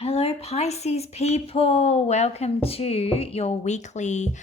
Hello, Pisces people. Welcome to your weekly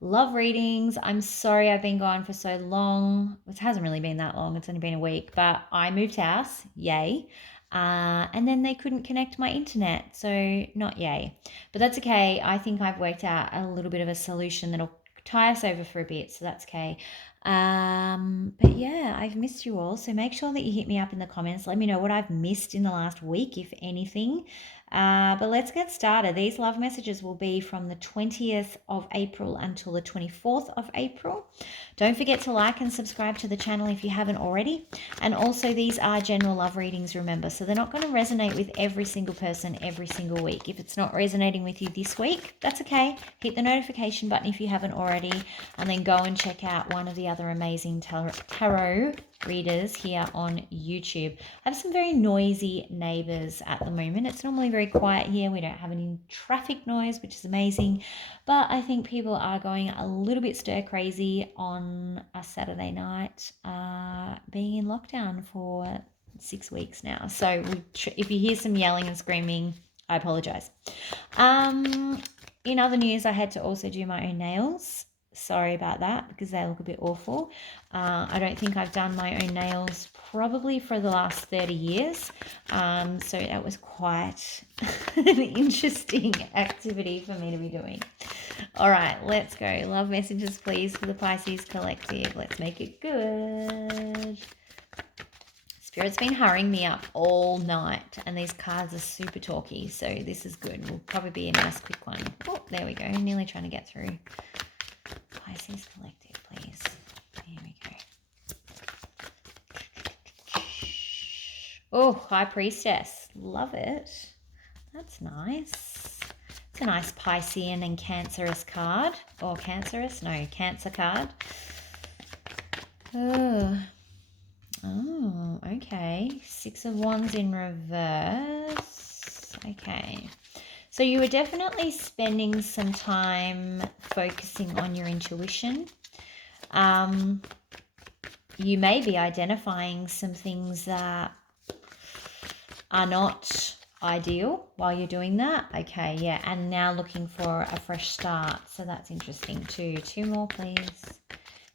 love readings. I'm sorry I've been gone for so long. It hasn't really been that long. It's only been a week, but I moved house. Yay. And then they couldn't connect my internet. So, not yay. But that's okay. I think I've worked out a little bit of a solution that'll tie us over for a bit. So, that's okay. But yeah, I've missed you all. So, make sure that you hit me up in the comments. Let me know what I've missed in the last week, if anything. But let's get started. These love messages will be from the 20th of April until the 24th of April. Don't forget to like and subscribe to the channel if you haven't already. And also, these are general love readings, remember, so they're not going to resonate with every single person every single week. If it's not resonating with you this week, that's okay. Hit the notification button if you haven't already, and then go and check out one of the other amazing tarot readers here on YouTube. I have some very noisy neighbors at the moment. It's normally very quiet here. We don't have any traffic noise, which is amazing. But I think people are going a little bit stir crazy on a Saturday night, being in lockdown for 6 weeks now. So if you hear some yelling and screaming, I apologize. In other news, I had to also do my own nails. Sorry about that because they look a bit awful. I don't think I've done my own nails probably for the last 30 years. So that was quite an interesting activity for me to be doing. All right, let's go. Love messages, please, for the Pisces Collective. Let's make it good. Spirit's been hurrying me up all night, and these cards are super talky, so this is good. Will probably be a nice quick one. Oh, there we go. Nearly trying to get through. Pisces Collective, please. Here we go. Oh, High Priestess. Love it. That's nice. It's a nice Piscean and Cancerous card. Or Cancerous? No, Cancer card. Oh, okay. Six of Wands in reverse. Okay. So you were definitely spending some time focusing on your intuition. You may be identifying some things that are not ideal while you're doing that. Okay, yeah, and now looking for a fresh start. So that's interesting too. Two more, please.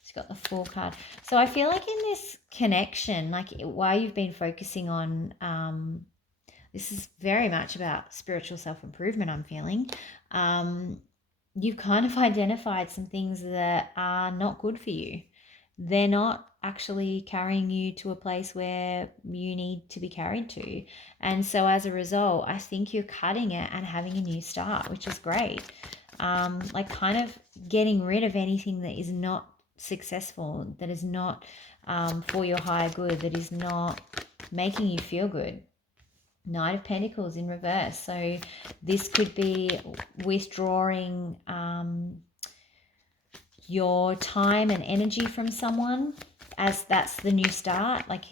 She's got the Fool card. So I feel like in this connection, like while you've been focusing on this is very much about spiritual self-improvement, I'm feeling. You've kind of identified some things that are not good for you. They're not actually carrying you to a place where you need to be carried to. And so as a result, I think you're cutting it and having a new start, which is great. Like kind of getting rid of anything that is not successful, that is not for your higher good, that is not making you feel good. Knight of Pentacles in reverse. So this could be withdrawing your time and energy from someone, as that's the new start, like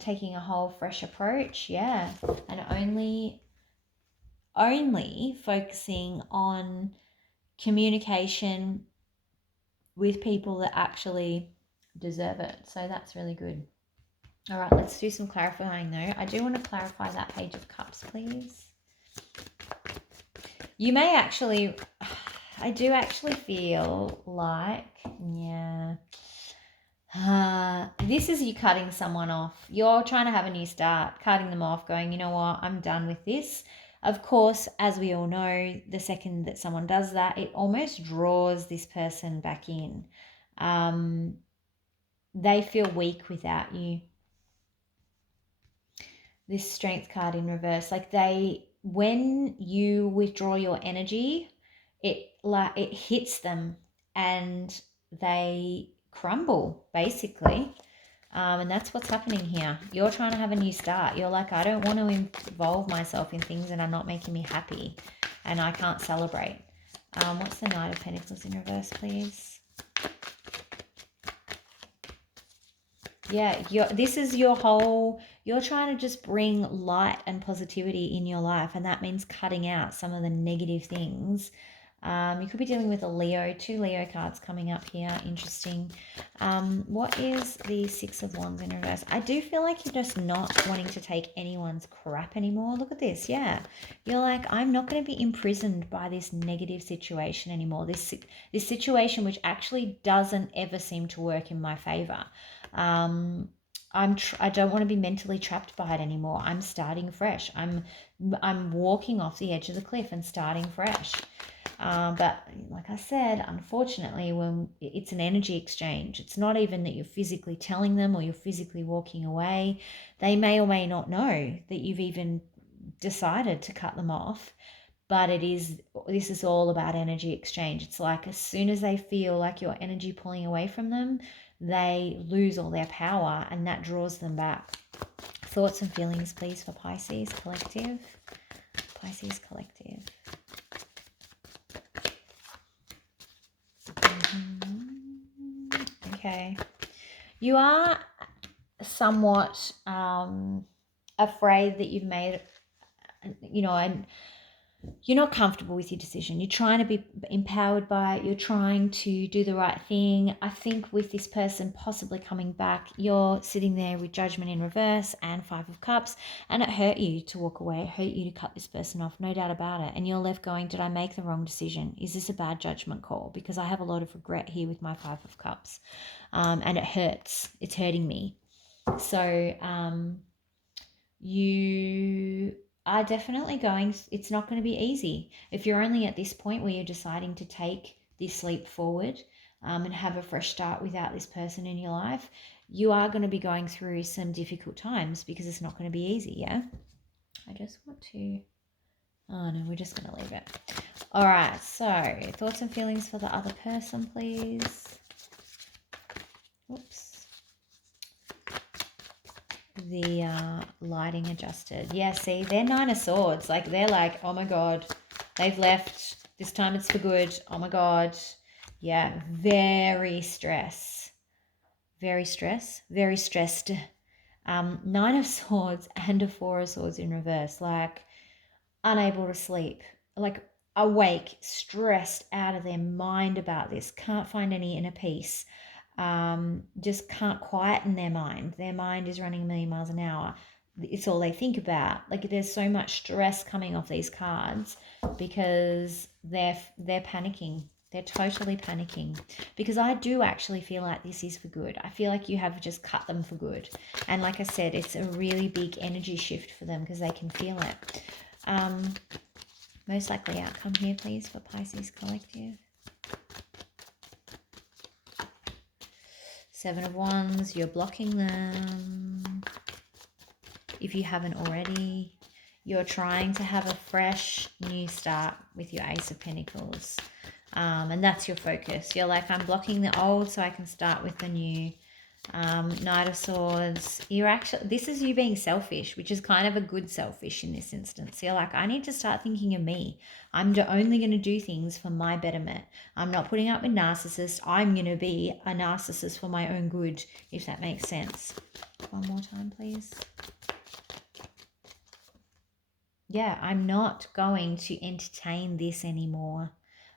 taking a whole fresh approach. Yeah. And only focusing on communication with people that actually deserve it. So that's really good. All right, let's do some clarifying though. I do want to clarify that Page of Cups, please. You may actually, I do actually feel like, yeah, this is you cutting someone off. You're trying to have a new start, cutting them off, going, you know what, I'm done with this. Of course, as we all know, the second that someone does that, it almost draws this person back in. They feel weak without you. This Strength card in reverse, like when you withdraw your energy, it hits them and they crumble basically. And that's what's happening here. You're trying to have a new start. You're like, I don't want to involve myself in things that are not making me happy, and I can't celebrate. What's the Knight of Pentacles in reverse, please? Yeah, this is your whole, you're trying to just bring light and positivity in your life, and that means cutting out some of the negative things You could be dealing with a Leo, 2 Leo cards coming up here. Interesting. What is the Six of Wands in reverse? I do feel like you're just not wanting to take anyone's crap anymore. Look at this. Yeah. You're like, I'm not going to be imprisoned by this negative situation anymore. This situation which actually doesn't ever seem to work in my favor. I don't want to be mentally trapped by it anymore. I'm starting fresh. I'm walking off the edge of the cliff and starting fresh. But like I said, unfortunately, when it's an energy exchange, it's not even that you're physically telling them or you're physically walking away. They may or may not know that you've even decided to cut them off. But this is all about energy exchange. It's like as soon as they feel like your energy pulling away from them, they lose all their power and that draws them back. Thoughts and feelings, please, for Pisces Collective. Pisces Collective. Okay. You are somewhat afraid that you've made, and you're not comfortable with your decision. You're trying to be empowered by it. You're trying to do the right thing. I think with this person possibly coming back, you're sitting there with Judgment in reverse and 5 of Cups, and it hurt you to walk away. It hurt you to cut this person off, no doubt about it. And you're left going, did I make the wrong decision? Is this a bad judgment call? Because I have a lot of regret here with my 5 of Cups. And it hurts. It's hurting me. So you are definitely it's not going to be easy. If you're only at this point where you're deciding to take this leap forward and have a fresh start without this person in your life, you are going to be going through some difficult times because it's not going to be easy, yeah? I just want to... Oh, no, we're just going to leave it. All right, so thoughts and feelings for the other person, please. Oops. The lighting adjusted. Yeah, see, they're 9 of Swords. Like, they're like, oh my God, they've left. This time it's for good. Oh my God. Yeah, very stressed. Very stressed. 9 of Swords and a 4 of Swords in reverse. Like, unable to sleep. Like, awake, stressed out of their mind about this. Can't find any inner peace. Just can't quieten their mind. Their mind is running a million miles an hour. It's all they think about. Like, there's so much stress coming off these cards because they're panicking. They're totally panicking because I do actually feel like this is for good. I feel like you have just cut them for good. And like I said, it's a really big energy shift for them because they can feel it. Most likely outcome here, please, for Pisces Collective. 7 of Wands, you're blocking them. If you haven't already, you're trying to have a fresh new start with your Ace of Pentacles. And that's your focus. You're like, I'm blocking the old so I can start with the new. Knight of Swords. This is you being selfish, which is kind of a good selfish in this instance. You're like, I need to start thinking of me. I'm only going to do things for my betterment. I'm not putting up with narcissists. I'm going to be a narcissist for my own good, if that makes sense. One more time, please. Yeah, I'm not going to entertain this anymore.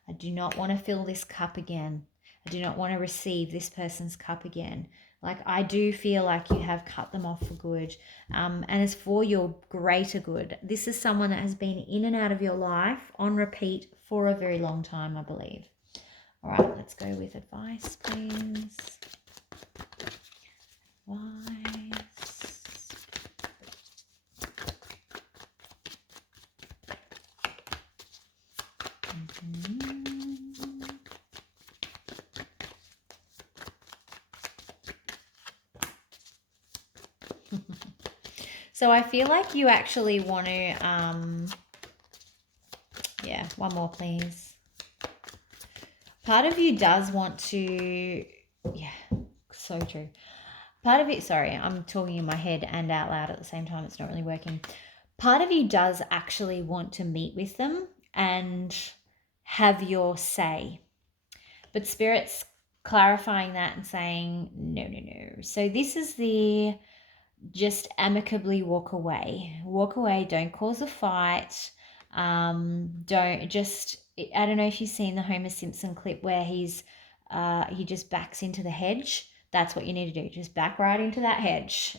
I do not want to fill this cup again. I do not want to receive this person's cup again. Like, I do feel like you have cut them off for good. And it's for your greater good. This is someone that has been in and out of your life on repeat for a very long time, I believe. All right, let's go with advice, please. Advice. So I feel like you actually want to, yeah, one more, please. Part of you does want to, yeah, so true. Part of it, sorry, I'm talking in my head and out loud at the same time. It's not really working. Part of you does actually want to meet with them and have your say. But Spirit's clarifying that and saying, no, no, no. So this is the... just amicably walk away. Walk away, don't cause a fight. Don't just, I don't know if you've seen the Homer Simpson clip where he just backs into the hedge. That's what you need to do. Just back right into that hedge.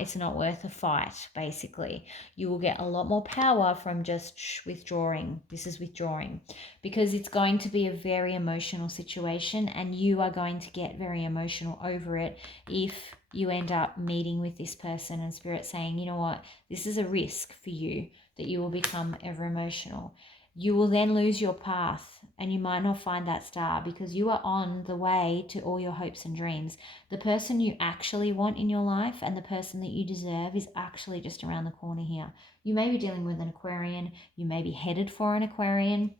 It's not worth a fight, basically. You will get a lot more power from just withdrawing. This is withdrawing, because it's going to be a very emotional situation, and you are going to get very emotional over it if you end up meeting with this person and spirit saying, you know what, this is a risk for you, that you will become ever emotional. You will then lose your path, and you might not find that star, because you are on the way to all your hopes and dreams. The person you actually want in your life and the person that you deserve is actually just around the corner here. You may be dealing with an Aquarian, you may be headed for an Aquarian,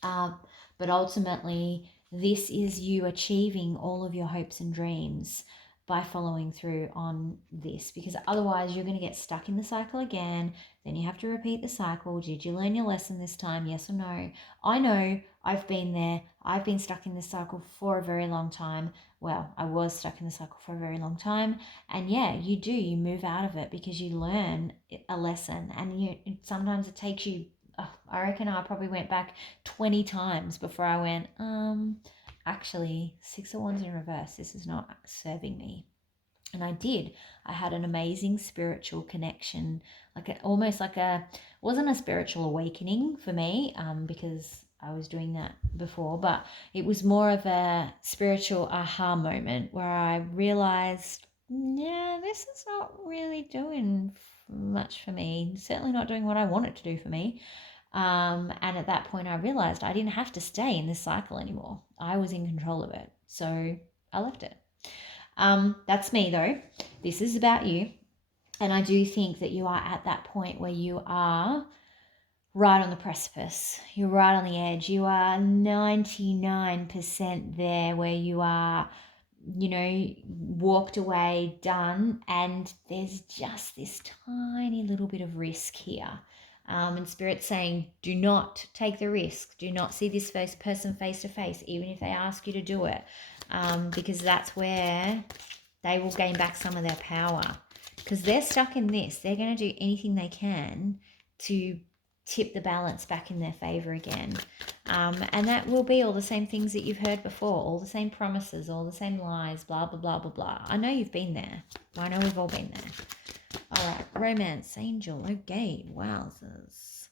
but ultimately this is you achieving all of your hopes and dreams by following through on this, because otherwise you're going to get stuck in the cycle again. Then you have to repeat the cycle. Did you learn your lesson this time? Yes or no? I know, I've been there. I've been stuck in this cycle for a very long time. Well, I was stuck in the cycle for a very long time. And yeah, you move out of it because you learn a lesson, and sometimes it takes you, I reckon I probably went back 20 times before I went, actually, Six of Wands in reverse, this is not serving me. And I did. I had an amazing spiritual connection, almost like wasn't a spiritual awakening for me, because I was doing that before, but it was more of a spiritual aha moment where I realized, yeah, this is not really doing much for me. Certainly not doing what I want it to do for me. And at that point, I realized I didn't have to stay in this cycle anymore. I was in control of it. So I left it. That's me, though. This is about you. And I do think that you are at that point where you are right on the precipice. You're right on the edge. You are 99% there, where you are, walked away, done, and there's just this tiny little bit of risk here. And Spirit's saying, do not take the risk. Do not see this first person face to face, even if they ask you to do it, because that's where they will gain back some of their power, because they're stuck in this. They're going to do anything they can to tip the balance back in their favor again. And that will be all the same things that you've heard before, all the same promises, all the same lies, blah, blah, blah, blah, blah. I know you've been there. I know we've all been there. All right, romance, angel, okay, wowzers.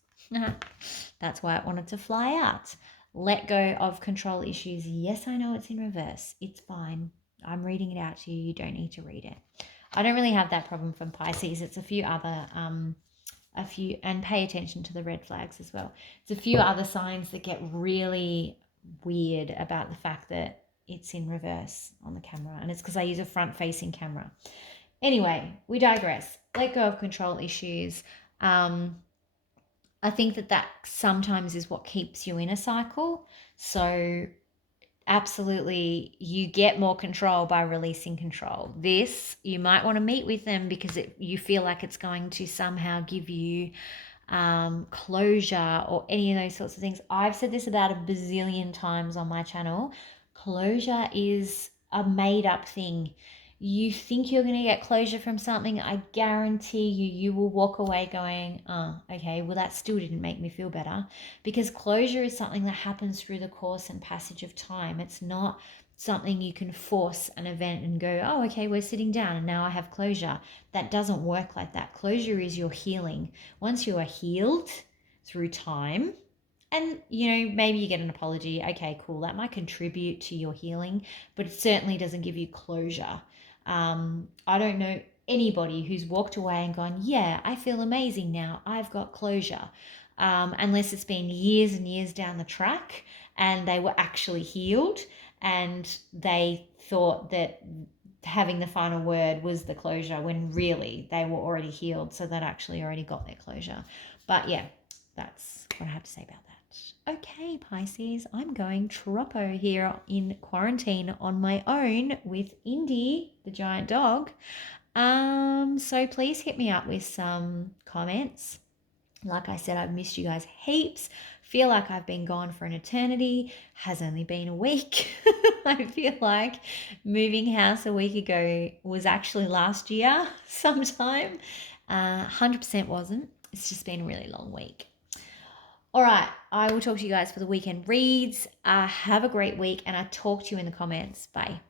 That's why I wanted to fly out. Let go of control issues. Yes, I know it's in reverse. It's fine. I'm reading it out to you. You don't need to read it. I don't really have that problem from Pisces. It's a few other, and pay attention to the red flags as well. It's a few other signs that get really weird about the fact that it's in reverse on the camera. And it's because I use a front-facing camera. Anyway, we digress. Let go of control issues. I think that sometimes is what keeps you in a cycle. So absolutely, you get more control by releasing control. This, you might want to meet with them because you feel like it's going to somehow give you closure or any of those sorts of things. I've said this about a bazillion times on my channel. Closure is a made up thing. You think you're going to get closure from something, I guarantee you will walk away going, oh, okay, well, that still didn't make me feel better. Because closure is something that happens through the course and passage of time. It's not something you can force an event and go, oh, okay, we're sitting down and now I have closure. That doesn't work like that. Closure is your healing. Once you are healed through time, and, maybe you get an apology. Okay, cool. That might contribute to your healing, but it certainly doesn't give you closure. I don't know anybody who's walked away and gone, yeah, I feel amazing now. I've got closure. Unless it's been years and years down the track and they were actually healed and they thought that having the final word was the closure when really they were already healed. So that actually already got their closure. But yeah, that's what I have to say about that. Okay, Pisces, I'm going troppo here in quarantine on my own with Indy, the giant dog. So please hit me up with some comments. Like I said, I've missed you guys heaps. Feel like I've been gone for an eternity. Has only been a week. I feel like moving house a week ago was actually last year sometime. 100% wasn't. It's just been a really long week. All right, I will talk to you guys for the weekend reads. Have a great week, and I'll talk to you in the comments. Bye.